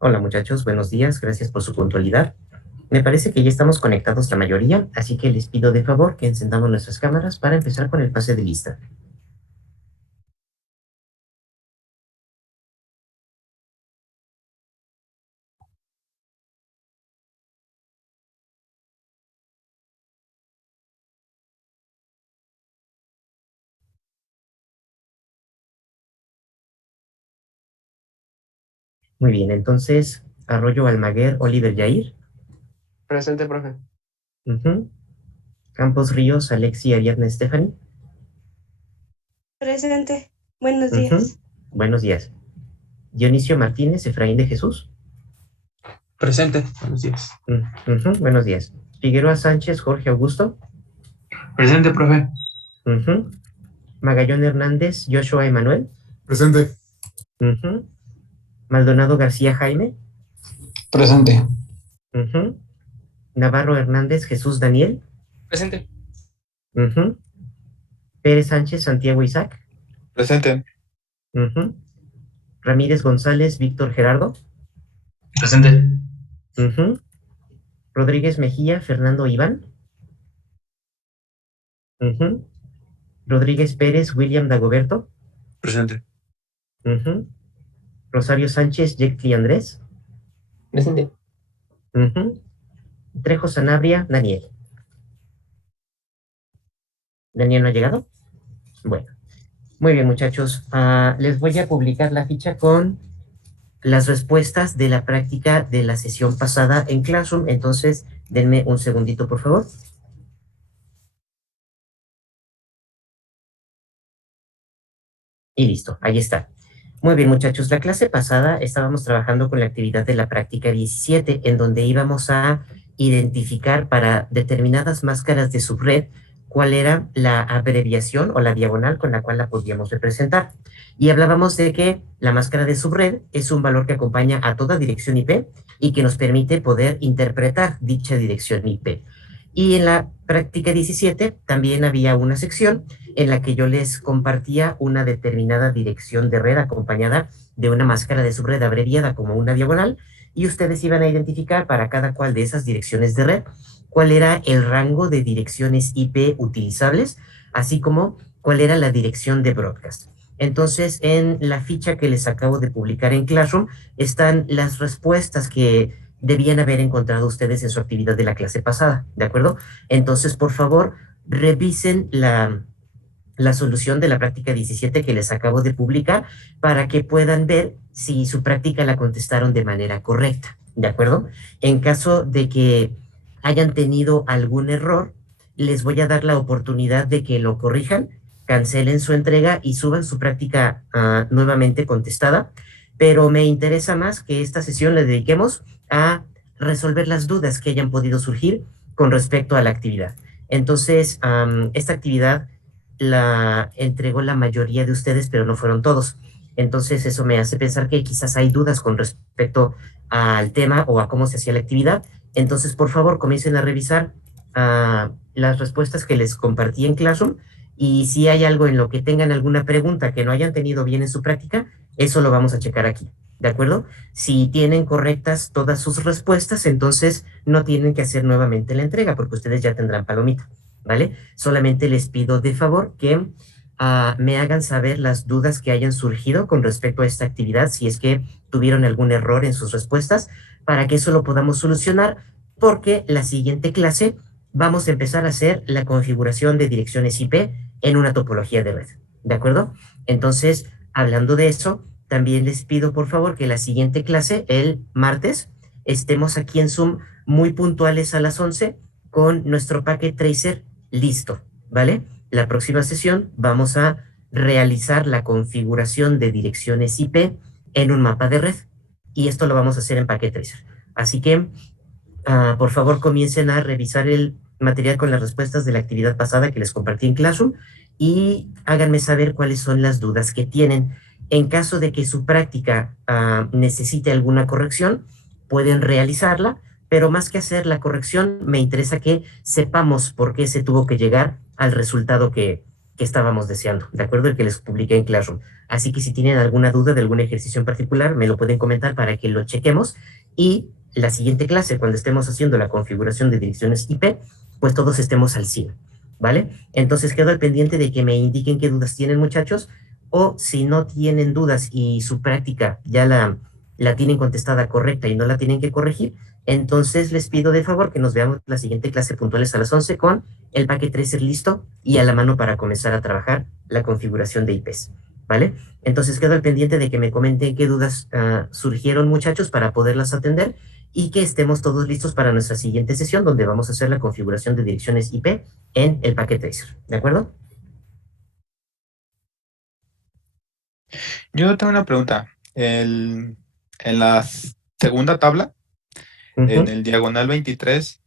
Hola muchachos, buenos días, gracias por su puntualidad. Me parece que ya estamos conectados la mayoría, así que les pido de favor que encendamos nuestras cámaras para empezar con el pase de lista. Muy bien, entonces, Arroyo Almaguer, Oliver Yair. Presente, profe. Ujú. Campos Ríos, Alexi Ariadna Stephanie. Presente. Buenos Ujú. días. Buenos días. Dionisio Martínez, Efraín de Jesús. Presente, buenos días. Ujú. Buenos días. Figueroa Sánchez, Jorge Augusto. Presente, profe. Ujú. Magallón Hernández, Joshua Emanuel. Presente. Ujú. Maldonado García Jaime. Presente. Ujú. Navarro Hernández, Jesús Daniel. Presente. Ujú. Pérez Sánchez, Santiago Isaac. Presente. Ujú. Ramírez González, Víctor Gerardo. Presente. Ujú. Rodríguez Mejía, Fernando Iván. Ujú. Rodríguez Pérez, William Dagoberto. Presente. Ujú. Rosario Sánchez, Jectli Andrés. Presente. Ujú. Trejo Sanabria, Daniel. ¿Daniel no ha llegado? Bueno, muy bien muchachos. Les voy a publicar la ficha con las respuestas de la práctica de la sesión pasada en Classroom. Entonces, denme un segundito, por favor. Y listo, ahí está. Muy bien, muchachos. La clase pasada estábamos trabajando con la actividad de la práctica 17, en donde íbamos a identificar para determinadas máscaras de subred cuál era la abreviación o la diagonal con la cual la podíamos representar. Y hablábamos de que la máscara de subred es un valor que acompaña a toda dirección IP y que nos permite poder interpretar dicha dirección IP. Y en la práctica 17 también había una sección en la que yo les compartía una determinada dirección de red acompañada de una máscara de subred abreviada como una diagonal, y ustedes iban a identificar para cada cual de esas direcciones de red cuál era el rango de direcciones IP utilizables, así como cuál era la dirección de broadcast. Entonces, en la ficha que les acabo de publicar en Classroom están las respuestas que debían haber encontrado ustedes en su actividad de la clase pasada, ¿de acuerdo? Entonces, por favor, revisen la solución de la práctica 17 que les acabo de publicar para que puedan ver si su práctica la contestaron de manera correcta, ¿de acuerdo? En caso de que hayan tenido algún error, les voy a dar la oportunidad de que lo corrijan, cancelen su entrega y suban su práctica nuevamente contestada, pero me interesa más que esta sesión la dediquemos a resolver las dudas que hayan podido surgir con respecto a la actividad. Entonces, esta actividad la entregó la mayoría de ustedes, pero no fueron todos. Entonces eso me hace pensar que quizás hay dudas con respecto al tema o a cómo se hacía la actividad. Entonces, por favor, comiencen a revisar las respuestas que les compartí en Classroom, y si hay algo en lo que tengan alguna pregunta que no hayan tenido bien en su práctica, eso lo vamos a checar aquí, ¿de acuerdo? Si tienen correctas todas sus respuestas, entonces no tienen que hacer nuevamente la entrega porque ustedes ya tendrán palomita. ¿Vale? Solamente les pido de favor que me hagan saber las dudas que hayan surgido con respecto a esta actividad, si es que tuvieron algún error en sus respuestas, para que eso lo podamos solucionar, porque la siguiente clase vamos a empezar a hacer la configuración de direcciones IP en una topología de red, ¿de acuerdo? Entonces, hablando de eso, también les pido por favor que la siguiente clase, el martes, estemos aquí en Zoom muy puntuales a las 11 con nuestro packet tracer listo, ¿vale? La próxima sesión vamos a realizar la configuración de direcciones IP en un mapa de red, y esto lo vamos a hacer en packet tracer. Así que, por favor, comiencen a revisar el material con las respuestas de la actividad pasada que les compartí en Classroom y háganme saber cuáles son las dudas que tienen. En caso de que su práctica necesite alguna corrección, pueden realizarla, pero más que hacer la corrección, me interesa que sepamos por qué se tuvo que llegar al resultado que estábamos deseando, ¿de acuerdo? El que les publiqué en Classroom. Así que si tienen alguna duda de algún ejercicio en particular, me lo pueden comentar para que lo chequemos y la siguiente clase, cuando estemos haciendo la configuración de direcciones IP, pues todos estemos al 100, ¿vale? Entonces quedo al pendiente de que me indiquen qué dudas tienen, muchachos, o si no tienen dudas y su práctica ya la tienen contestada correcta y no la tienen que corregir, entonces les pido de favor que nos veamos la siguiente clase puntuales a las 11 con el paquete tracer listo y a la mano para comenzar a trabajar la configuración de IPs, ¿vale? Entonces quedo al pendiente de que me comenten qué dudas surgieron, muchachos, para poderlas atender y que estemos todos listos para nuestra siguiente sesión donde vamos a hacer la configuración de direcciones IP en el paquete tracer, ¿de acuerdo? Yo tengo una pregunta. En la segunda tabla, en el diagonal 23,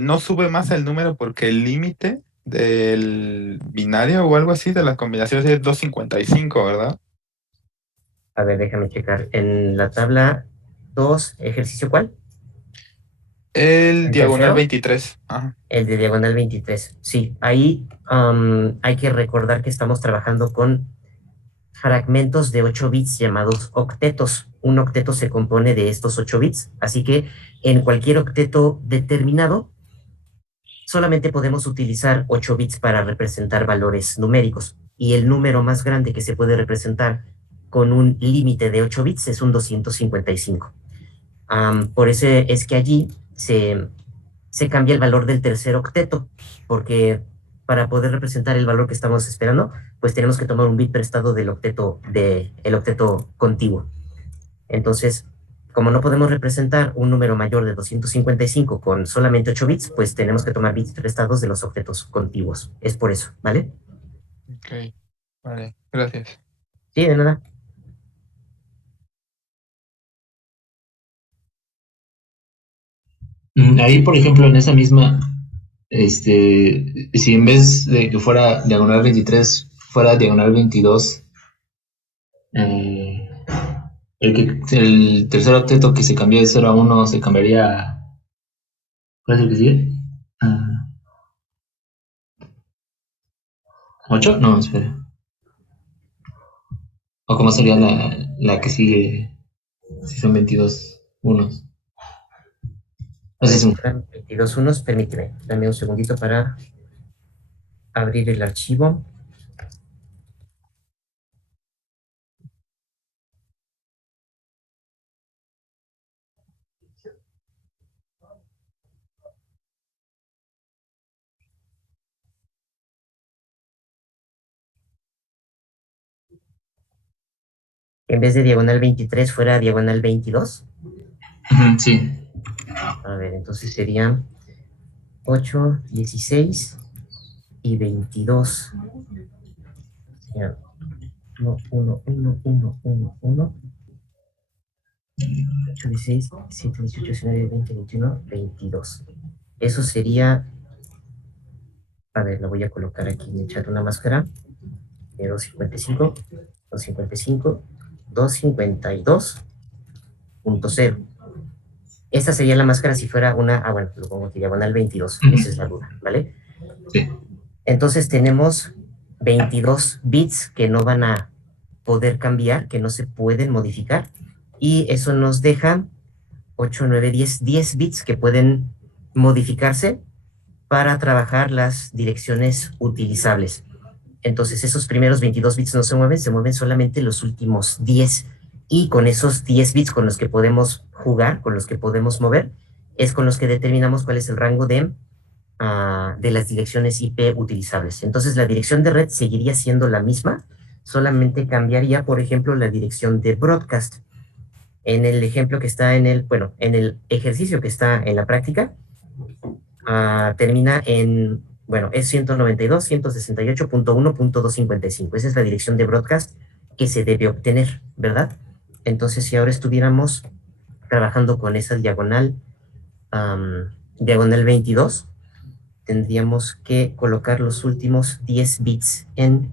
no sube más el número porque el límite del binario o algo así de las combinaciones es 255, ¿verdad? A ver, déjame checar. En la tabla 2, ¿ejercicio cuál? El ¿El diagonal tercero? 23. Ajá. El de diagonal 23. Sí, ahí hay que recordar que estamos trabajando con fragmentos de 8 bits llamados octetos. Un octeto se compone de estos 8 bits, así que en cualquier octeto determinado solamente podemos utilizar 8 bits para representar valores numéricos. Y el número más grande que se puede representar con un límite de 8 bits es un 255. Por eso es que allí se cambia el valor del tercer octeto, porque para poder representar el valor que estamos esperando, pues tenemos que tomar un bit prestado del octeto contiguo. Entonces, como no podemos representar un número mayor de 255 con solamente 8 bits, pues tenemos que tomar bits prestados de los octetos contiguos. Es por eso, ¿vale? Ok, vale, gracias. Sí, de nada. Ahí, por ejemplo, en esa misma, si en vez de que fuera diagonal 23 fuera diagonal 22, eh, el tercer octeto que se cambió de 0 a 1 se cambiaría a... ¿Cuál es el que sigue? Ah, ¿8? No, espera. ¿O cómo sería la que sigue si son 22 unos? A No sé ver, si... si fueran 22 unos, permíteme, dame un segundito para abrir el archivo. En vez de diagonal 23 fuera diagonal 22. Sí. A ver, entonces serían 8, 16 y 22. Serían 1, 1, 1, 1, 1, 1, 8, 16, 7, 18, 19, 20, 21, 22. Eso sería, a ver, lo voy a colocar aquí en el chat una máscara. 255, 255, 252.0. Esta sería la máscara si fuera una, bueno, lo pongo aquí diagonal 22, esa es la duda, ¿vale? Sí. Entonces tenemos 22 bits que no van a poder cambiar, que no se pueden modificar, y eso nos deja 8, 9, 10 bits que pueden modificarse para trabajar las direcciones utilizables. Entonces esos primeros 22 bits no se mueven solamente los últimos 10. Y con esos 10 bits con los que podemos jugar, con los que podemos mover, es con los que determinamos cuál es el rango de las direcciones IP utilizables. Entonces la dirección de red seguiría siendo la misma, solamente cambiaría, por ejemplo, la dirección de broadcast. En el ejemplo que está en el ejercicio que está en la práctica, termina en, bueno, es 192.168.1.255. Esa es la dirección de broadcast que se debe obtener, ¿verdad? Entonces, si ahora estuviéramos trabajando con esa diagonal 22, tendríamos que colocar los últimos 10 bits en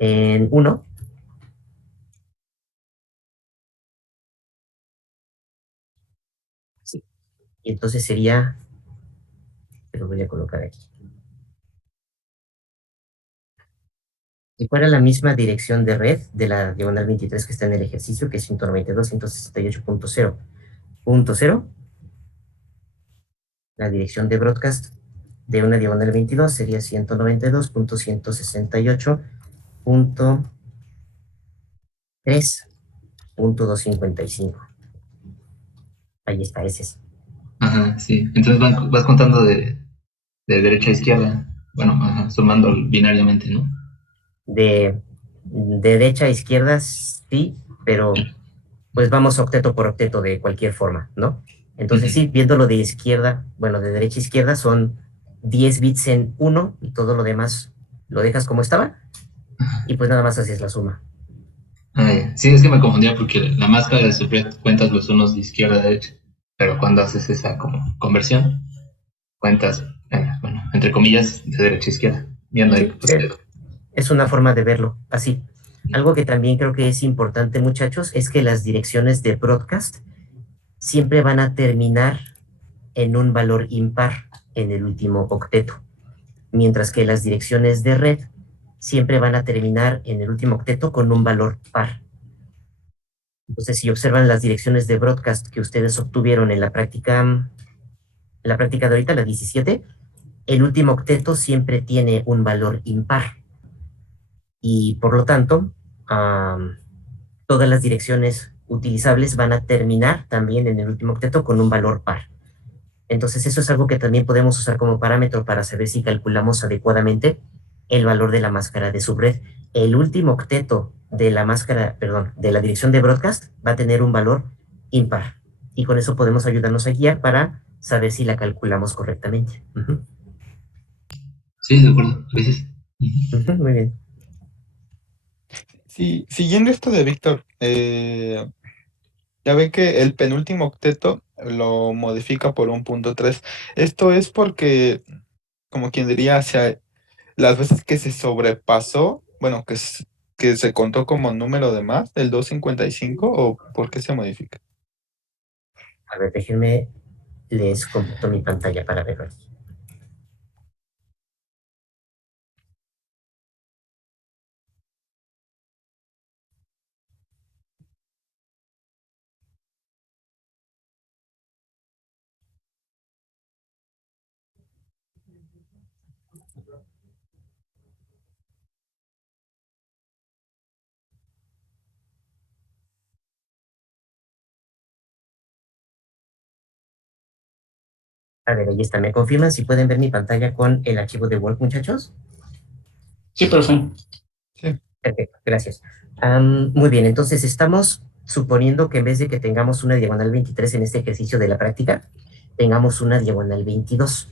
1. Y entonces sería, lo voy a colocar aquí. Si fuera la misma dirección de red de la diagonal 23 que está en el ejercicio, que es 192.168.0.0, la dirección de broadcast de una diagonal 22 sería 192.168.3.255. Ahí está, ese es. Ajá, sí. Entonces vas contando de derecha a izquierda. Bueno, ajá, sumando binariamente, ¿no? De derecha a izquierda, sí, pero pues vamos octeto por octeto de cualquier forma, ¿no? Entonces Ujú. sí, viéndolo de izquierda, bueno, de derecha a izquierda son 10 bits en uno y todo lo demás lo dejas como estaba y pues nada más haces la suma. Ah, ya. Sí, es que me confundía porque la máscara de Subred cuentas los unos de izquierda a derecha, pero cuando haces esa como conversión, cuentas, bueno, entre comillas, de derecha a izquierda, viendo ahí Sí, pues, es una forma de verlo así. Algo que también creo que es importante, muchachos, es que las direcciones de broadcast siempre van a terminar en un valor impar en el último octeto, mientras que las direcciones de red siempre van a terminar en el último octeto con un valor par. Entonces, si observan las direcciones de broadcast que ustedes obtuvieron en la práctica de ahorita, la 17, el último octeto siempre tiene un valor impar. Y por lo tanto, todas las direcciones utilizables van a terminar también en el último octeto con un valor par. Entonces, eso es algo que también podemos usar como parámetro para saber si calculamos adecuadamente el valor de la máscara de subred. El último octeto de la máscara, perdón, de la dirección de broadcast va a tener un valor impar. Y con eso podemos ayudarnos a guiar para saber si la calculamos correctamente. Ujú, sí, de acuerdo, gracias. Ujú. ujú, muy bien. Sí, siguiendo esto de Víctor, ya ven que el penúltimo octeto lo modifica por un punto 3. Esto es porque, como quien diría, las veces que se sobrepasó, bueno, que se contó como número de más, el 255, ¿o por qué se modifica? A ver, déjenme, les comparto mi pantalla para verlo aquí. A ver, ahí está. ¿Me confirman si pueden ver mi pantalla con el archivo de Word, muchachos? Sí, profe. Sí. Perfecto, gracias. Muy bien, entonces estamos suponiendo que en vez de que tengamos una diagonal 23 en este ejercicio de la práctica, tengamos una diagonal 22.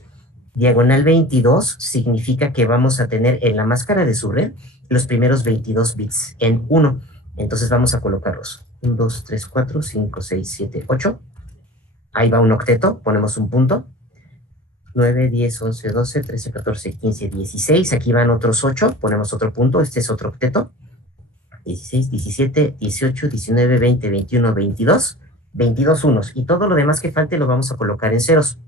Diagonal 22 significa que vamos a tener en la máscara de su red los primeros 22 bits en 1. Entonces vamos a colocarlos. 1, 2, 3, 4, 5, 6, 7, 8. Ahí va un octeto, ponemos un punto. 9, 10, 11, 12, 13, 14, 15, 16. Aquí van otros 8, ponemos otro punto. Este es otro octeto. 16, 17, 18, 19, 20, 21, 22, 22 unos. Y todo lo demás que falte lo vamos a colocar en ceros.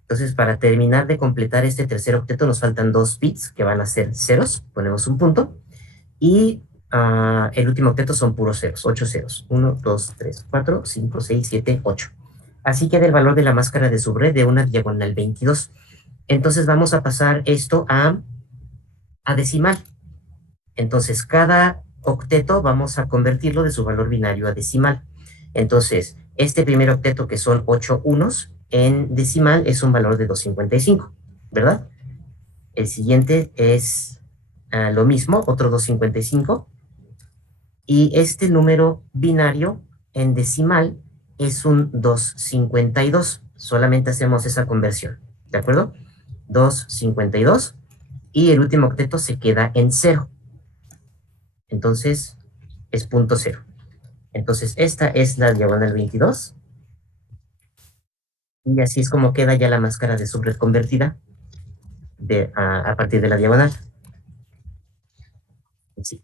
Entonces, para terminar de completar este tercer octeto, nos faltan 2 bits que van a ser ceros. Ponemos un punto. Y el último octeto son puros ceros, 8 ceros. 1, 2, 3, 4, 5, 6, 7, 8. Así queda el valor de la máscara de subred de una diagonal 22. Entonces, vamos a pasar esto a decimal. Entonces, cada octeto vamos a convertirlo de su valor binario a decimal. Entonces, este primer octeto, que son 8 unos, en decimal es un valor de 255, ¿verdad? El siguiente es lo mismo, otro 255. Y este número binario en decimal es un 252. Solamente hacemos esa conversión, ¿de acuerdo? 252. Y el último octeto se queda en 0. Entonces, es punto 0. Entonces, esta es la diagonal 22. Y así es como queda ya la máscara de subred convertida a partir de la diagonal. Sí.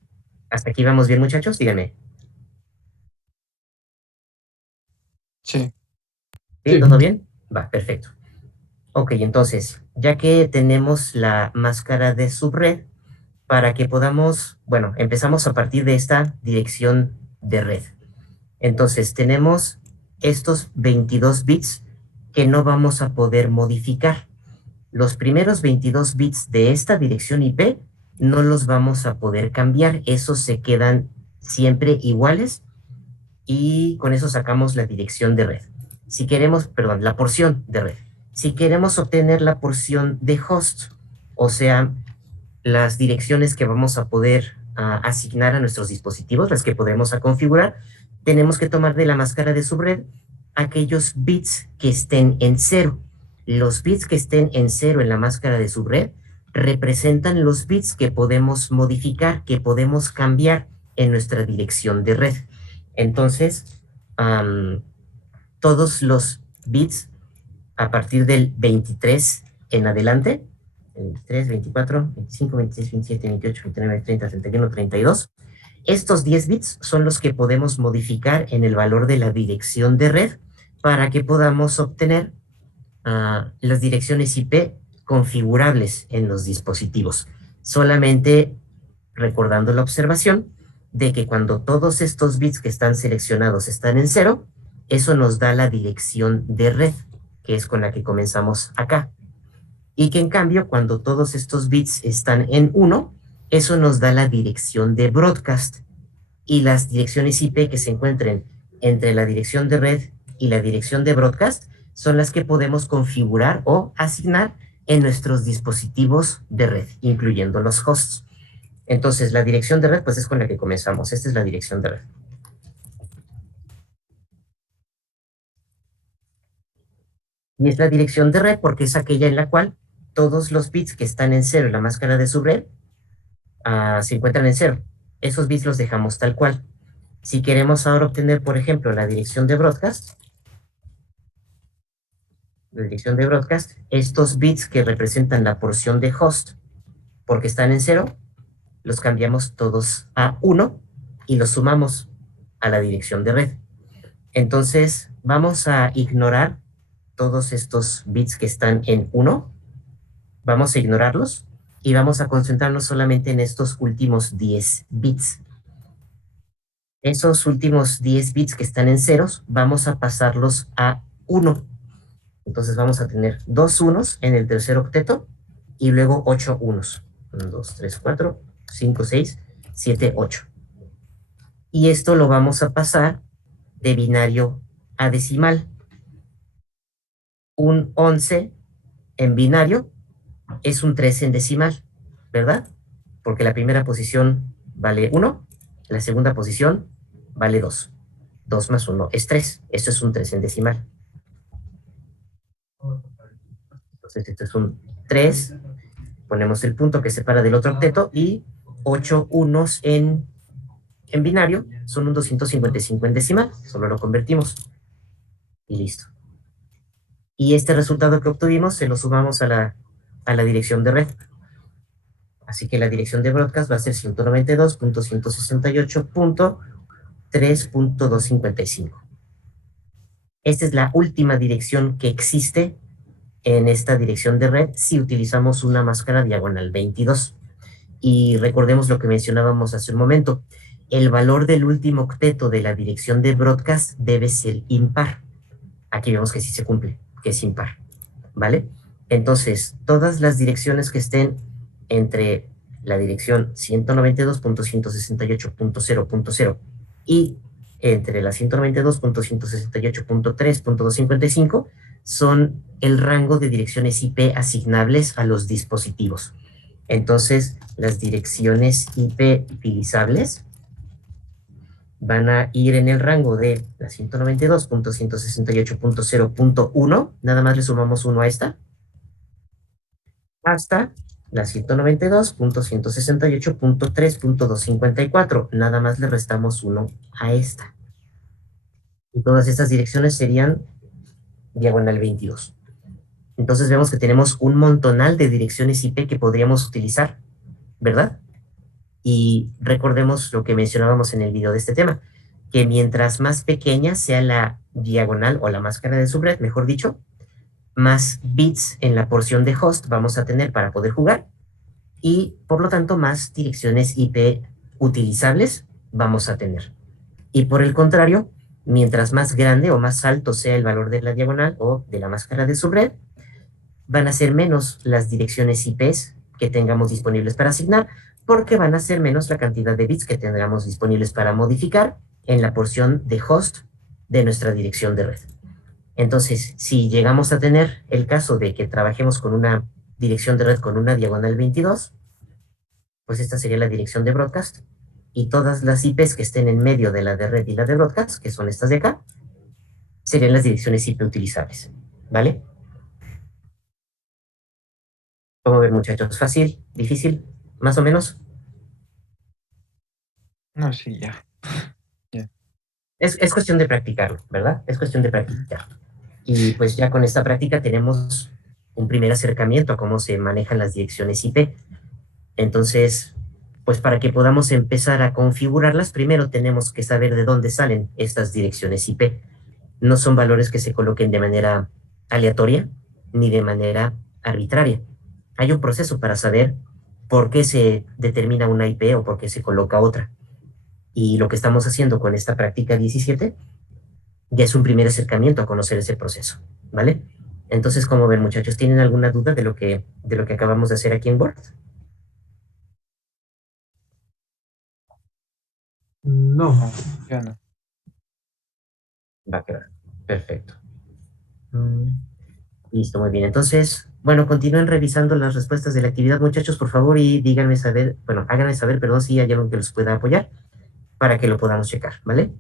¿Hasta aquí vamos bien, muchachos? Díganme. Sí. ¿Sí? ¿Todo bien? Va, perfecto. Ok, entonces, ya que tenemos la máscara de subred, para que podamos, bueno, empezamos a partir de esta dirección de red. Entonces tenemos estos 22 bits que no vamos a poder modificar. Los primeros 22 bits de esta dirección IP no los vamos a poder cambiar, esos se quedan siempre iguales y con eso sacamos la dirección de red. Si queremos, perdón, la porción de red. Si queremos obtener la porción de host, o sea, las direcciones que vamos a poder asignar a nuestros dispositivos, las que podemos configurar, tenemos que tomar de la máscara de subred aquellos bits que estén en 0. Los bits que estén en 0 en la máscara de subred representan los bits que podemos modificar, que podemos cambiar en nuestra dirección de red. Entonces, todos los bits a partir del 23 en adelante, 23, 24, 25, 26, 27, 28, 29, 30, 31, 32, estos 10 bits son los que podemos modificar en el valor de la dirección de red para que podamos obtener las direcciones IP configurables en los dispositivos. Solamente recordando la observación de que cuando todos estos bits que están seleccionados están en 0, eso nos da la dirección de red, que es con la que comenzamos acá. Y que en cambio, cuando todos estos bits están en 1, eso nos da la dirección de broadcast. Y las direcciones IP que se encuentren entre la dirección de red y la dirección de broadcast son las que podemos configurar o asignar en nuestros dispositivos de red, incluyendo los hosts. Entonces, la dirección de red, pues es con la que comenzamos. Esta es la dirección de red. Y es la dirección de red porque es aquella en la cual todos los bits que están en 0 en la máscara de subred se encuentran en 0. Esos bits los dejamos tal cual. Si queremos ahora obtener, por ejemplo, la dirección de broadcast, estos bits que representan la porción de host, porque están en 0, los cambiamos todos a 1 y los sumamos a la dirección de red. Entonces, vamos a ignorar todos estos bits que están en 1, vamos a ignorarlos y vamos a concentrarnos solamente en estos últimos 10 bits. Esos últimos 10 bits que están en ceros, vamos a pasarlos a 1. Entonces vamos a tener 2 unos en el tercer octeto y luego 8 unos. 1, 2, 3, 4, 5, 6, 7, 8. Y esto lo vamos a pasar de binario a decimal. Un 11 en binario es un 13 en decimal, ¿verdad? Porque la primera posición vale 1, la segunda posición vale 2. 2 más 1 es 3. Esto es un 3 en decimal. Entonces esto es un 3. Ponemos el punto que separa del otro octeto y 8 unos en binario son un 255 en decimal. Solo lo convertimos. Y listo. Y este resultado que obtuvimos se lo sumamos a la dirección de red. Así que la dirección de broadcast va a ser 192.168.3.255. Esta es la última dirección que existe en esta dirección de red si utilizamos una máscara diagonal 22. Y recordemos lo que mencionábamos hace un momento. El valor del último octeto de la dirección de broadcast debe ser impar. Aquí vemos que sí se cumple, que es impar, ¿vale? Entonces, todas las direcciones que estén entre la dirección 192.168.0.0 y entre la 192.168.3.255 son el rango de direcciones IP asignables a los dispositivos. Entonces, las direcciones IP utilizables van a ir en el rango de la 192.168.0.1, nada más le sumamos 1 a esta, hasta la 192.168.3.254, nada más le restamos 1 a esta. Y todas estas direcciones serían diagonal 22. Entonces vemos que tenemos un montonal de direcciones IP que podríamos utilizar, ¿verdad? Y recordemos lo que mencionábamos en el video de este tema, que mientras más pequeña sea la diagonal o la máscara de subred, mejor dicho, más bits en la porción de host vamos a tener para poder jugar, y por lo tanto más direcciones IP utilizables vamos a tener. Y por el contrario, mientras más grande o más alto sea el valor de la diagonal o de la máscara de subred, van a ser menos las direcciones IPs que tengamos disponibles para asignar, porque van a ser menos la cantidad de bits que tendremos disponibles para modificar en la porción de host de nuestra dirección de red. Entonces, si llegamos a tener el caso de que trabajemos con una dirección de red con una diagonal 22, pues esta sería la dirección de broadcast, y todas las IPs que estén en medio de la de red y la de broadcast, que son estas de acá, serían las direcciones IP utilizables, ¿vale? ¿Cómo ven, muchachos? ¿Fácil? ¿Difícil? ¿Más o menos? No, sí, ya. Es cuestión de practicarlo, ¿verdad? Es cuestión de practicar. Y pues ya con esta práctica tenemos un primer acercamiento a cómo se manejan las direcciones IP. Entonces, pues para que podamos empezar a configurarlas, primero tenemos que saber de dónde salen estas direcciones IP. No son valores que se coloquen de manera aleatoria ni de manera arbitraria. Hay un proceso para saber por qué se determina una IP o por qué se coloca otra. Y lo que estamos haciendo con esta práctica 17 ya es un primer acercamiento a conocer ese proceso, ¿vale? Entonces, como ven, muchachos, ¿tienen alguna duda de lo que acabamos de hacer aquí en Word? No. Ya no. Va a quedar. Perfecto. Listo, muy bien. Entonces, bueno, continúen revisando las respuestas de la actividad, muchachos, por favor, y díganme saber, bueno, háganme saber, perdón, si hay algo que los pueda apoyar para que lo podamos checar, ¿vale?